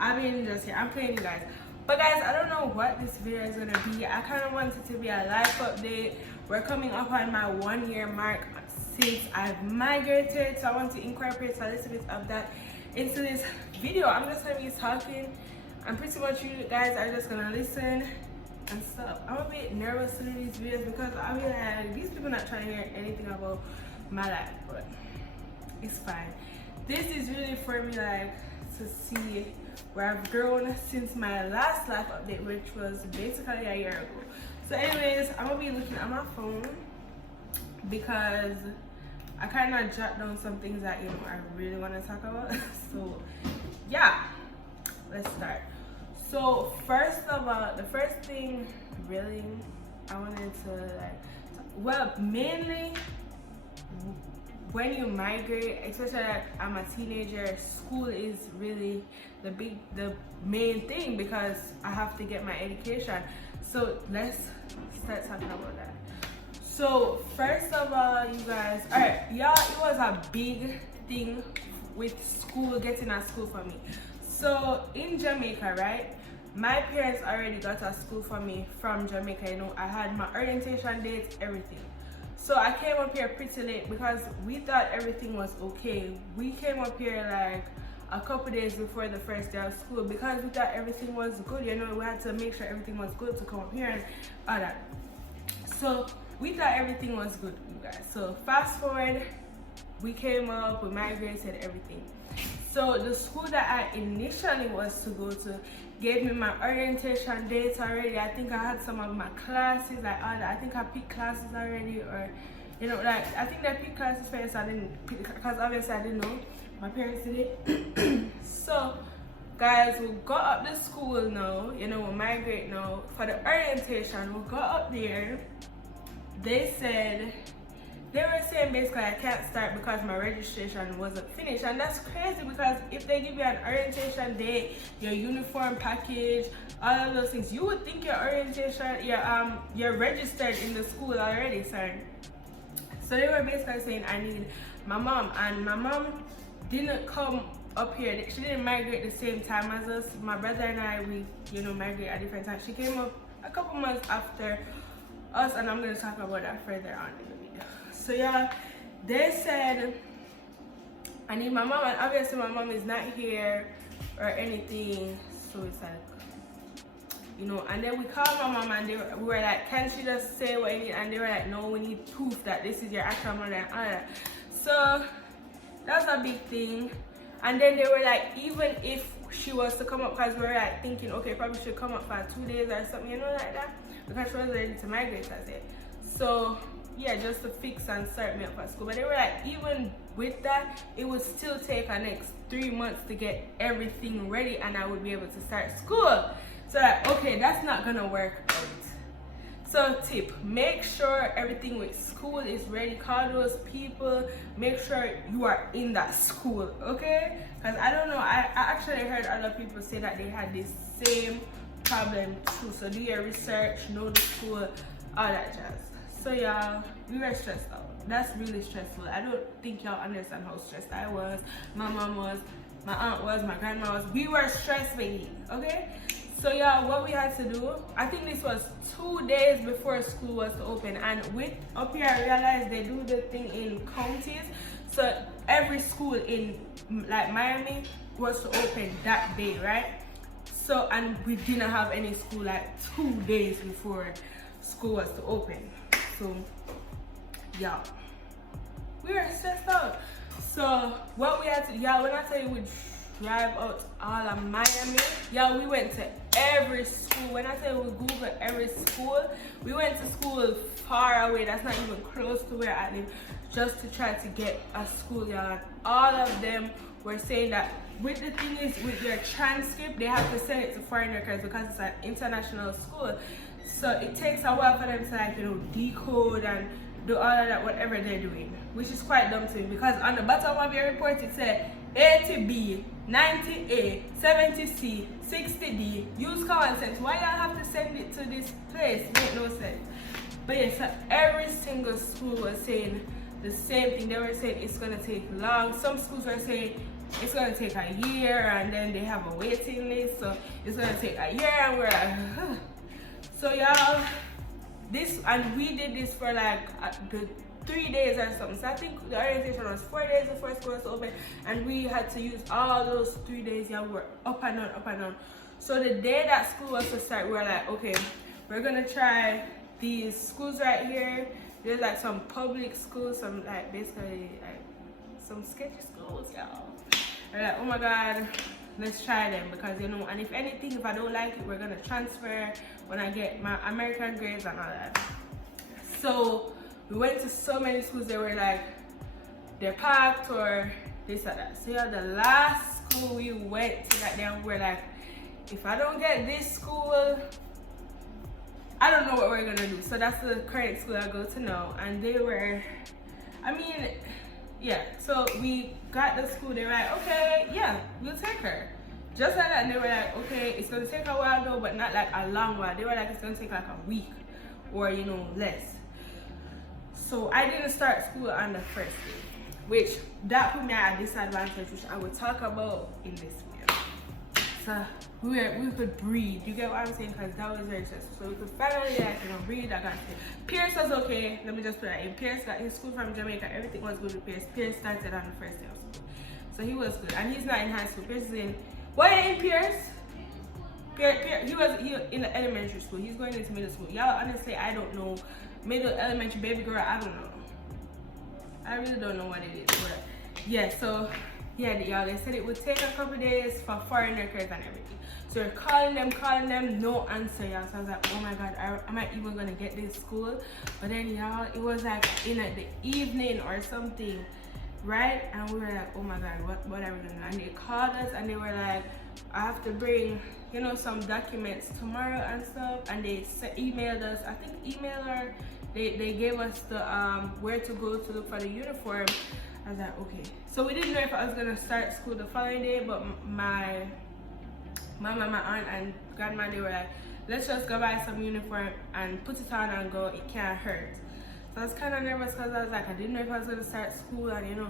I've been just here. I'm playing you guys. But guys, I don't know what this video is gonna be. I kind of want it to be a life update. We're coming up on my 1 year mark since I've migrated, so I want to incorporate a little bit of that into this video. I'm just gonna be talking, and pretty much you guys are just gonna listen and stuff. I'm a bit nervous to do these videos because I mean, like, these people not trying to hear anything about my life, but it's fine. This is really for me, like, to see where I've grown since my last life update, which was basically a year ago. So anyways, I'm gonna be looking at my phone because I kind of jot down some things that, you know, I really want to talk about. So yeah, let's start. So first of all, the first thing really I wanted to well, mainly when you migrate, especially like I'm a teenager, school is really the main thing because I have to get my education. So let's start talking about that. So first of all, you guys, all right, y'all, it was a big thing with school, getting a school for me. So in Jamaica, right, my parents already got a school for me from Jamaica. You know, I had my orientation dates, everything. So I came up here pretty late because we thought everything was okay. We came up here like a couple days before the first day of school because we thought everything was good. You know, we had to make sure everything was good to come up here and all that. So we thought everything was good, you guys. So fast forward, we came up, we migrated, everything. So the school that I initially was to go to gave me my orientation dates already. I think I had some of my classes, like all that. I think I picked classes already, or you know, like I think they picked classes first. I didn't pick because obviously I didn't know. My parents did it. So guys, we got up to school now. You know, we migrate now for the orientation. We got up there. They were saying basically I can't start because my registration wasn't finished, and that's crazy because if they give you an orientation date, your uniform package, all of those things, you would think your orientation, you're registered in the school already, sorry. So they were basically saying I need my mom, and my mom didn't come up here. She didn't migrate the same time as us. My brother and I, we, you know, migrate at different times. She came up a couple months after us, and I'm going to talk about that further on in the video. So yeah, they said I need my mom, and obviously my mom is not here or anything, so it's like, you know. And then we called my mom, and we were like, can she just say what you need? And they were like, no, we need proof that this is your actual mother and all that. So that's a big thing. And then they were like, even if she was to come up, because we were like thinking, okay, probably should come up for 2 days or something, you know, like that, because she was ready to migrate, I said. So yeah, just to fix and start me up for school. But they were like, even with that, it would still take a next 3 months to get everything ready, and I would be able to start school. So like, okay, that's not gonna work out. So tip, make sure everything with school is ready. Call those people, make sure you are in that school, okay? Because I don't know, I actually heard other people say that they had this same problem too. So do your research, know the school, all that jazz. So y'all, we were stressed out. That's really stressful. I don't think y'all understand how stressed I was, my mom was, my aunt was, my grandma was. We were stressed, baby, okay? So y'all, what we had to do, I think this was 2 days before school was to open, and with up here I realized they do the thing in counties. So every school in like Miami was to open that day, right? So, and we didn't have any school like 2 days before school was to open. So yeah, we were stressed out. So what we had to, yeah, when I tell you we drive out all of Miami, yeah, we went to every school. When I tell you we Googled every school, we went to school far away, that's not even close to where I live, just to try to get a school, y'all. All of them were saying that with the thing is, with your transcript, they have to send it to foreign records because it's an international school. So it takes a while for them to, like, you know, decode and do all of that, whatever they're doing, which is quite dumb to me because on the bottom of your report it said 80B, 90A, 70C, 60D. Use common sense. Why y'all have to send it to this place? Make no sense. But yeah, so every single school was saying the same thing. They were saying it's gonna take long. Some schools were saying it's gonna take a year, and then they have a waiting list, so it's gonna take a year, and we're like, huh. So y'all, and we did this for like the 3 days or something. So I think the orientation was 4 days before school was open, and we had to use all those 3 days. Yeah, we were up and down, up and down. So the day that school was to start, we were like, okay, we're gonna try these schools right here. There's like some public schools, some like basically like some sketchy schools, y'all. We're like, oh my god, let's try them, because you know, and if anything, if I don't like it, we're gonna transfer when I get my American grades and all that. So we went to so many schools. They were like, they're packed or this or that. So yeah, the last school we went to that day, we were like, if I don't get this school, I don't know what we're gonna do. So that's the current school I go to now. And they were, I mean, yeah. So we got the school. They were like, okay, yeah, we'll take her. Just like that. And they were like, okay, it's gonna take a while though, but not like a long while. They were like, it's gonna take like a week or, you know, less. So I didn't start school on the first day, which that put me at a disadvantage, which I will talk about in this video. So we could breathe. You get what I'm saying? Because that was very stressful. So we could finally like, you know, breathe. I got it. Pierce was okay. Let me just put that in. Pierce got his school from Jamaica. Everything was good with Pierce. Pierce started on the first day of school, so he was good. And he's not in high school. Pierce is in. Why ain't Pierce? He in the elementary school. He's going into middle school. Y'all, honestly, I don't know. Middle, elementary, baby girl, I don't know. I really don't know what it is. But yeah, so yeah, y'all, they said it would take a couple days for foreign records and everything. So we're calling them, no answer, y'all. So I was like, oh my god, am I even gonna get this school? But then y'all, it was like in the evening or something, right? And we were like, oh my god, what are we gonna do? And they called us and they were like, I have to bring, you know, some documents tomorrow and stuff. And they emailed us, I think email or they gave us the where to go to look for the uniform. I was like, okay. So we didn't know if I was gonna start school the following day, but my mama, my aunt and grandma, they were like, let's just go buy some uniform and put it on and go, it can't hurt. So I was kind of nervous because I was like, I didn't know if I was gonna start school and, you know,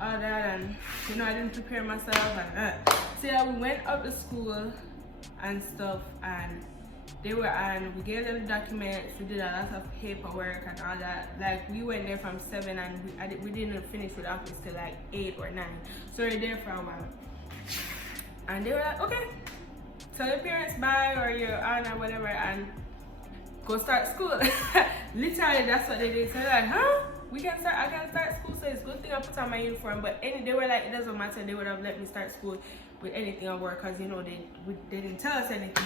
all that, and you know, I didn't prepare myself and so yeah, we went up to school and stuff, and they were on, we gave them the documents, we did a lot of paperwork and all that. Like we went there from 7 and we didn't finish with the office till like 8 or 9, so we were there for a while. And they were like, okay, tell your parents bye or your aunt or whatever and go start school. Literally that's what they did. So they're like, huh? I can start school, so it's a good thing I put on my uniform. But they were like, it doesn't matter, they would have let me start school with anything on work, because you know they didn't tell us anything.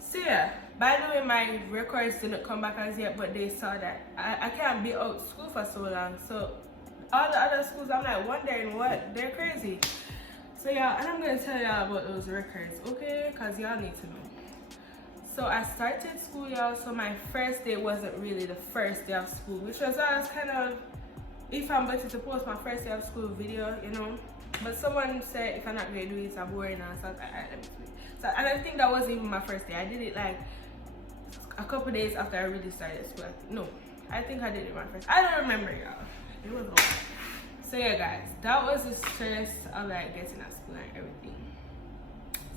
So yeah, by the way, my records didn't come back as yet, but they saw that I can't be out of school for so long. So all the other schools, I'm like wondering what, they're crazy. So yeah, and I'm gonna tell y'all about those records, okay, because y'all need to know. So I started school, y'all. So my first day wasn't really the first day of school, which was I was kind of, if I'm better to post my first day of school video, you know. But someone said if I'm not gonna do it, it's boring, and so I was like, alright, let me do it. So, and I think that wasn't even my first day. I did it like a couple days after I really started school. No, I think I did it my first. I don't remember, y'all. It was long. So yeah, guys, that was the stress of like getting at school and everything.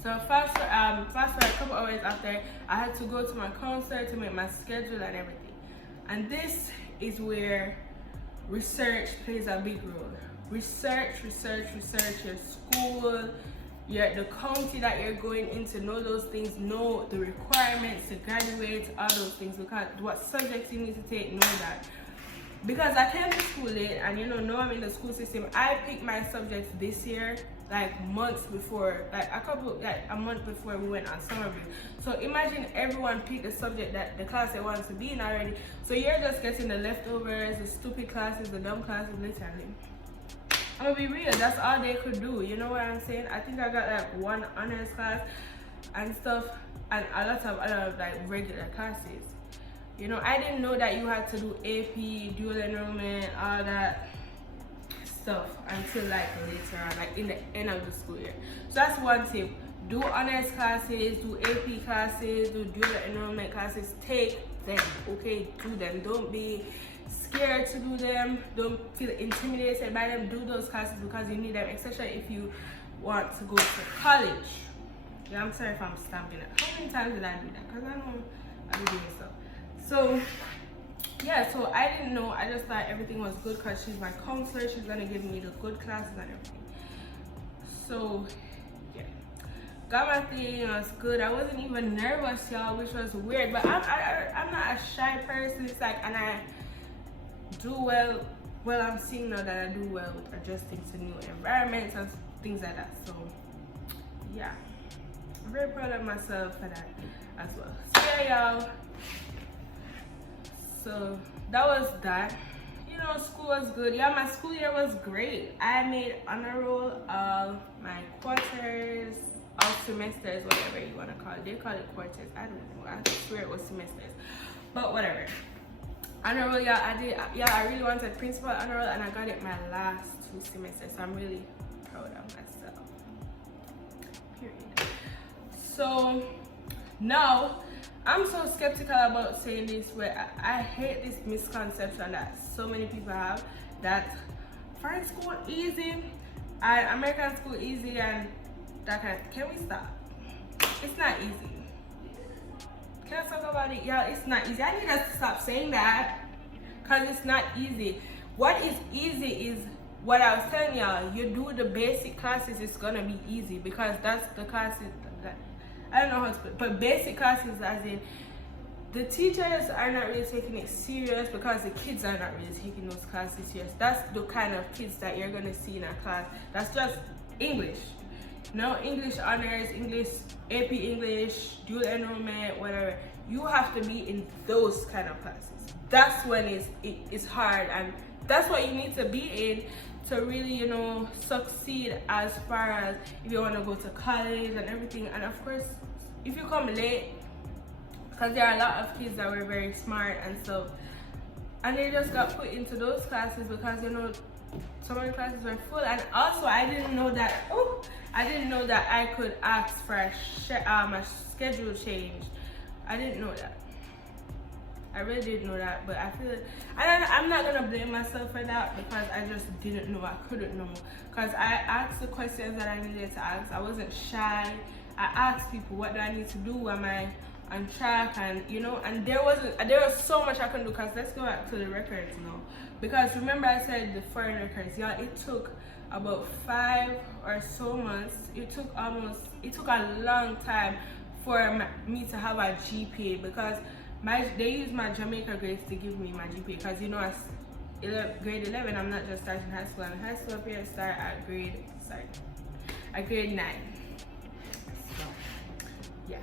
So fast forward a couple hours after, I had to go to my counselor to make my schedule and everything. And this is where research plays a big role. Research your school, the county that you're going into, know those things, know the requirements to graduate, all those things, because what subjects you need to take, know that. Because I came to school late, and you know, now I'm in the school system. I picked my subjects this year, like months before, like a month before we went on summer break. So imagine everyone picked the subject that the class they wanted to be in already. So you're just getting the leftovers, the stupid classes, the dumb classes, literally. I'm gonna be real, that's all they could do. You know what I'm saying? I think I got like one honors class and stuff, and a lot of other like regular classes. You know, I didn't know that you had to do AP, dual enrollment, all that stuff until like later on, like in the end of the school year. So that's one tip. Do honors classes, do AP classes, do dual enrollment classes, take them, okay? Do them. Don't be scared to do them, don't feel intimidated by them. Do those classes because you need them, especially if you want to go to college. Yeah, I'm sorry if I'm stamping it. How many times did I do that? Because I know I be doing stuff. So yeah, so I didn't know. I just thought everything was good because she's my counselor. She's gonna give me the good classes and everything. So yeah, got my thing. It was good. I wasn't even nervous, y'all, which was weird. But I'm not a shy person. It's like, and I do well. Well, I'm seeing now that I do well with adjusting to new environments and things like that. So yeah, I'm very proud of myself for that as well. So yeah, y'all. So that was that. You know, school was good. Yeah, my school year was great. I made honor roll all my quarters, all semesters, whatever you want to call it. They call it quarters. I don't know. I swear it was semesters. But whatever. Honor roll, yeah, I did. Yeah, I really wanted principal honor roll, and I got it my last 2 semesters. So I'm really proud of myself. Period. So now I'm so skeptical about saying this, where I hate this misconception that so many people have that foreign school easy and American school easy and that kind of, can we stop? It's not easy. Can I talk about it? Yeah, it's not easy. I need us to stop saying that because it's not easy. What is easy is what I was telling y'all. You do the basic classes, it's gonna be easy because that's the classes that I don't know how to put it, but basic classes, as in the teachers are not really taking it serious because the kids are not really taking those classes serious. That's the kind of kids that you're gonna see in a class. That's just English. No English honors, English, AP English, dual enrollment, whatever. You have to be in those kind of classes. That's when it's hard, and that's what you need to be in to really, you know, succeed as far as if you want to go to college and everything. And of course, if you come late, because there are a lot of kids that were very smart and stuff, and they just got put into those classes because, you know, some of the classes were full. And also I didn't know that I could ask for a schedule change. I didn't know that. I really didn't know that, but I feel like, and I'm not gonna blame myself for that because I just didn't know. I couldn't know because I asked the questions that I needed to ask. I wasn't shy. I asked people, what do I need to do? Am I on track? And you know, and there was so much I couldn't do. Because let's go back to the records now. Because remember I said the foreign records. Yeah, it took about 5 or so months. It took a long time for me to have a GPA because they used my Jamaica grades to give me my GPA, because you know, as grade 11, I'm not just starting high school, and high school up here start at grade 9. So yeah,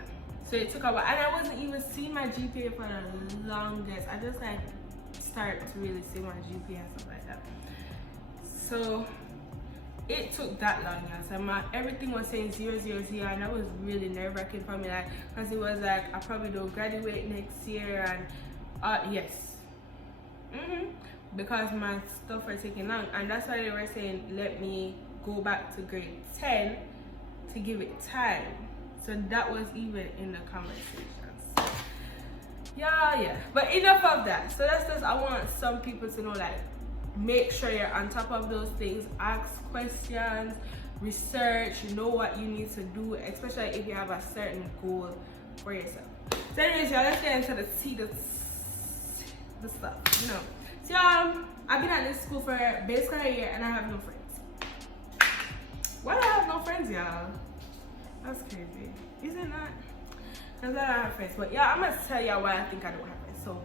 so it took a while, and I wasn't even seeing my GPA for the longest. I just like start to really see my GPA and stuff like that. So it took that long, yeah. So everything was saying 0, 0, 0, and that was really nerve-wracking for me, like, because it was like I probably don't graduate next year, and yes, because my stuff was taking long, and that's why they were saying let me go back to grade 10 to give it time. So that was even in the conversations. Yeah. But enough of that. So that's just, I want some people to know, like, make sure you're on top of those things. Ask questions, research, know what you need to do, especially if you have a certain goal for yourself. So anyways, y'all, let's get into the stuff, you know. So y'all, I've been at this school for basically a year and I have no friends. Why do I have no friends, y'all? That's crazy. Is it not? Because I don't have friends. But yeah, I'm going to tell y'all why I think I don't have friends. So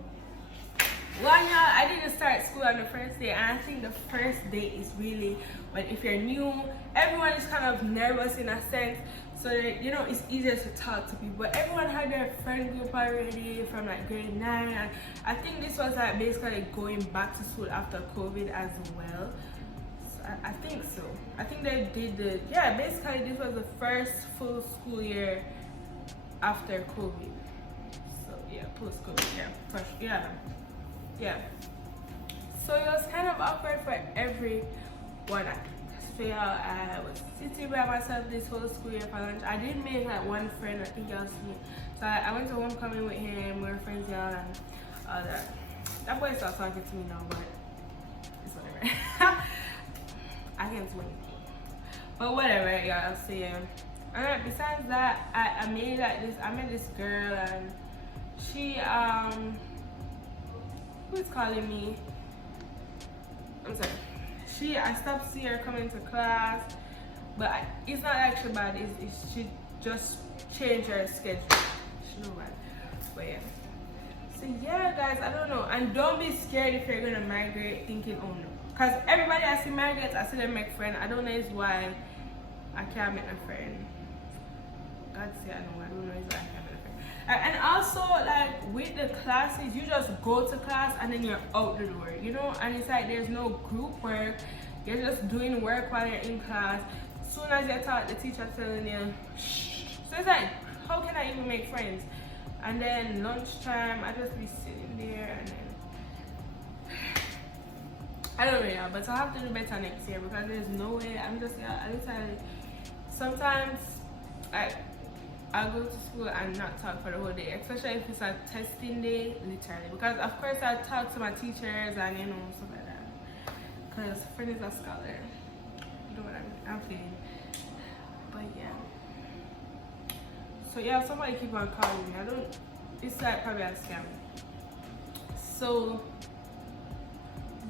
one, y'all, I didn't start school on the first day, and I think the first day is really when, if you're new, everyone is kind of nervous in a sense, so that, you know, it's easier to talk to people. But everyone had their friend group already from like grade 9, and I think this was like basically going back to school after COVID as well. So I think so. I think they did basically this was the first full school year after COVID. So yeah, post-COVID, yeah. So it was kind of awkward for everyone. So yeah, I was sitting by myself this whole school year for lunch. I did make like one friend, I think y'all see. So I went to homecoming with him, we were friends, y'all, and all that. That boy starts talking to me now, but it's whatever. I can't do anything. But whatever, y'all. So yeah. Alright, besides that, I met this girl, and she who's calling me? I'm sorry. I stopped seeing her coming to class, but it's not actually bad. It's she just changed her schedule. She know why. But yeah. So yeah, guys, I don't know. And don't be scared if you're gonna migrate thinking, oh no. Cause everybody I see migrates, I see them make friends. I don't know is why I can't make a friend. God say I know. I don't know is why I can't make a friend. And also, like with the classes, you just go to class and then you're out the door, you know. And it's like there's no group work. You're just doing work while you're in class. As soon as you're taught, the teacher telling you, shh. So it's like, how can I even make friends? And then lunchtime, I just be sitting there, and then I don't know, yeah, but I have to do better next year because there's no way. I'm just, yeah, literally, sometimes I'll go to school and not talk for the whole day, especially if it's a testing day, literally. Because of course I talk to my teachers and you know, stuff like that. Because friend is a scholar. You know what I mean? I'm feeling. But yeah. So yeah, somebody keep on calling me. It's like probably a scam. So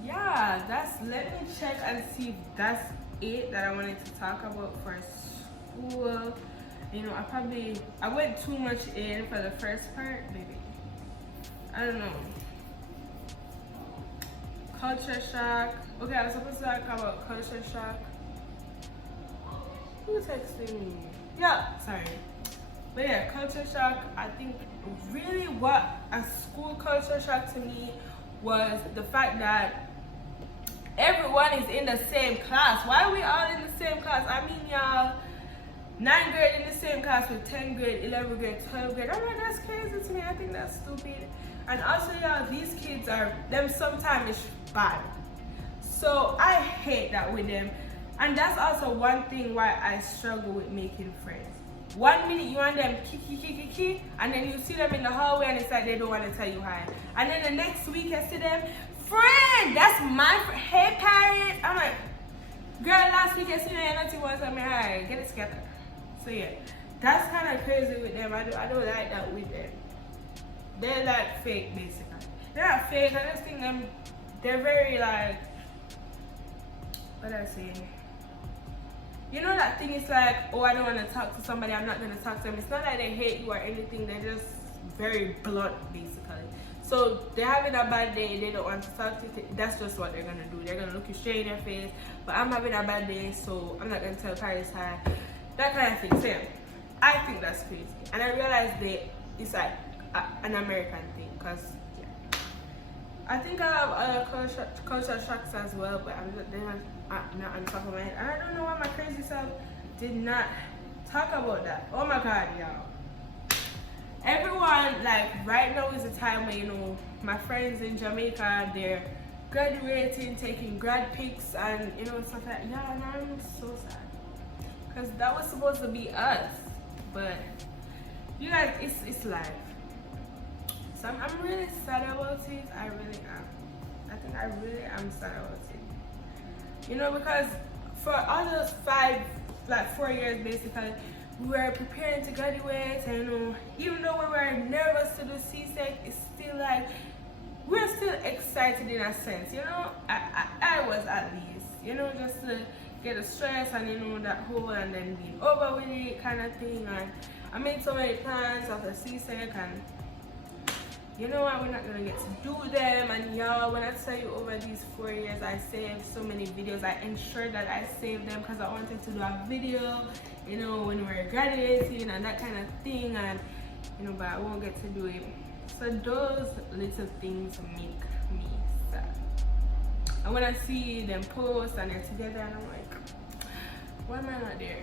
yeah, let me check and see if that's it that I wanted to talk about for school. You know, I went too much in for the first part, maybe. I don't know. Culture shock. Okay, I was supposed to talk about culture shock. Who texted me? Yeah, sorry. But yeah, culture shock, I think really what a school culture shock to me was the fact that everyone is in the same class. Why are we all in the same class? I mean, y'all, 9th grade in the same class with 10th grade, 11th grade, 12th grade. I'm like, that's crazy to me. I think that's stupid. And also, y'all, these kids them sometimes is bad. So I hate that with them. And that's also one thing why I struggle with making friends. 1 minute you want them kiki, and then you see them in the hallway and it's like they don't want to tell you hi. And then the next week I see them, friend, that's my friend. Hey, parents. I'm like, girl, last week I see them and you want to tell me hi. Get it together. So yeah, that's kind of crazy with them. I don't like that with them. They're like fake, basically. They're not fake. I just think they're very like, what do I say? You know that thing is like, oh, I don't want to talk to somebody, I'm not going to talk to them. It's not like they hate you or anything, they're just very blunt, basically. So they're having a bad day, they don't want to talk to you, that's just what they're going to do. They're going to look you straight in your face, but I'm having a bad day, so I'm not going to tell Paris hi. That kind of thing. So yeah, I think that's crazy. And I realized it's like an American thing, because yeah. I think I have other culture shocks as well, but they're not on top of my head. And I don't know why my crazy self did not talk about that. Oh my god, y'all. Everyone, like, right now is the time where, you know, my friends in Jamaica, they're graduating, taking grad pics, and, you know, stuff like that. Yeah, and I'm so sad. Because that was supposed to be us. But, you guys, it's life. So I'm really sad about it. I really am. I think I really am sad about it. You know, because for all those 4 years basically, we were preparing to graduate, and you know, even though we were nervous to do CSEC, it's still like, we're still excited in a sense, you know. I was at least, you know, just to get the stress and you know, that whole and then being over with it kind of thing. And I made so many plans after CSEC, and you know what, we're not gonna get to do them. And y'all, when I tell you over these 4 years, I saved so many videos. I ensured that I saved them because I wanted to do a video, you know, when we were graduating and that kind of thing. And you know, but I won't get to do it. So those little things make me sad. And when I see them post and they're together, and I'm like, why am I not there?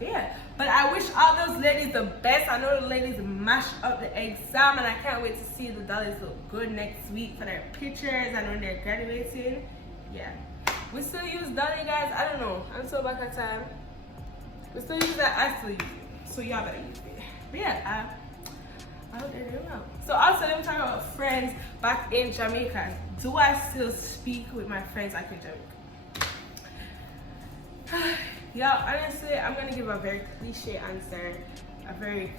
Yeah, but I wish all those ladies the best. I know the ladies mash up the exam, and I can't wait to see the dollies look good next week for their pictures and when they're graduating. Yeah, we still use dolly, guys. I don't know, I'm so back at time. We still use that. I still use it, so y'all better use it. But yeah, I hope they're doing well. So also, let me talk about friends back in Jamaica. Do I still speak with my friends back in Jamaica? Yeah, honestly, I'm gonna give a very cliche answer, a very